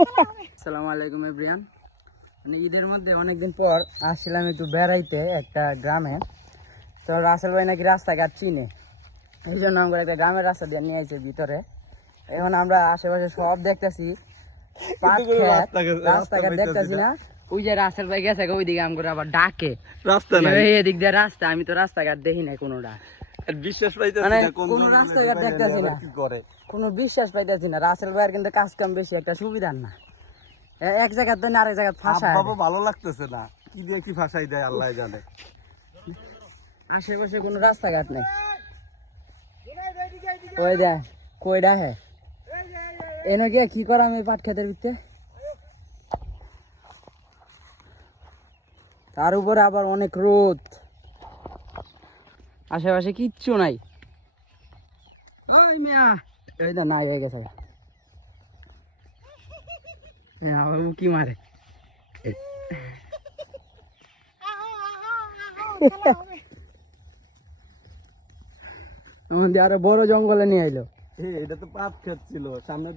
আসসালামু আলাইকুম এভরিওয়ান। মানে ঈদের মধ্যে অনেকদিন পর আসছিলাম একটু বেড়াইতে একটা গ্রামে। তো রাসেল ভাই নাকি রাস্তাঘাট চিনে, এই জন্য আমরা একটা গ্রামের রাস্তা দিয়ে নিয়ে আসছে ভিতরে। এখন আমরা আশেপাশে সব দেখতেছি, পাট খেত, রাস্তাঘাট দেখতেছি না। ওই যে রাসেল ভাই গেছে ওইদিকে আমগুলো আবার ডাকে রাস্তা নাই, এদিক দিয়ে রাস্তা। আমি তো রাস্তাঘাট দেখি না কোনোটা, বিশ্বাস পাইতেছি না, কোনো রাস্তাঘাট দেখতেছি না, কোনো বিশ্বাস পাইতেছি না। রাসেল ভাইয়ের কিন্তু কাজ কাম বেশি, একটা সুবিধার না, এক জায়গার দেন আরেক জায়গায় ফাঁসায়। ভালো লাগতেছে না, কি দিয়ে কি ফাঁসাই দেয় আল্লাহ জানে। আশেপাশে কোনো রাস্তাঘাট নেই। ওই দেখ কইডা হে এনে গিয়ে কি করা আমি পাট খেতের ভিতরে, তার উপরে আবার অনেক রোদ, আশেপাশে কিচ্ছু নাই। ওই মিয়া এই তো নাই হয়ে গেছে, আবার উকি মারে। আমাদের আরো বড় জঙ্গলে নিয়ে আইলো। এটা তো পাট খেত ছিল, সামনের